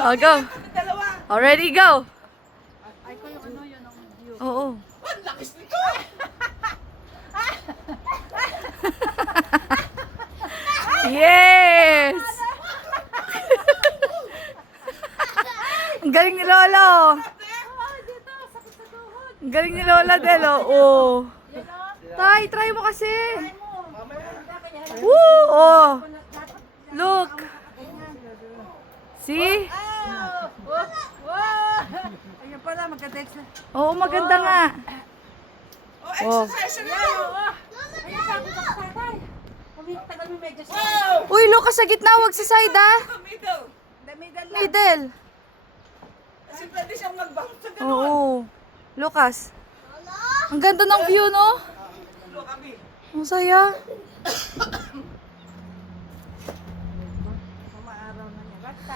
Oh, go. Dalawa. Already, go. Ay, ko yung ano yun ang view. Oo. Ang lakas nito! Yes! Ang galing ni Lola, oh. Dito, sakit sa tuhod. Ang galing ni Lola, Del, oh. Oh. Tay, try mo kasi. Woo! Oh. Look. See? Ayun pala, magka-text na. Oo, maganda nga. Oh, exercise na yun! Ayun, sabi ko sa tatay. Tagal mo medyo sa Uy, Lucas, sa gitna, wag sa side, ah. middle. The middle lang. Middle. Kasi pwede siyang mag-bounce sa ganun. Oo. Lucas. Ang ganda ng view, no? Look, Abi. Ang saya.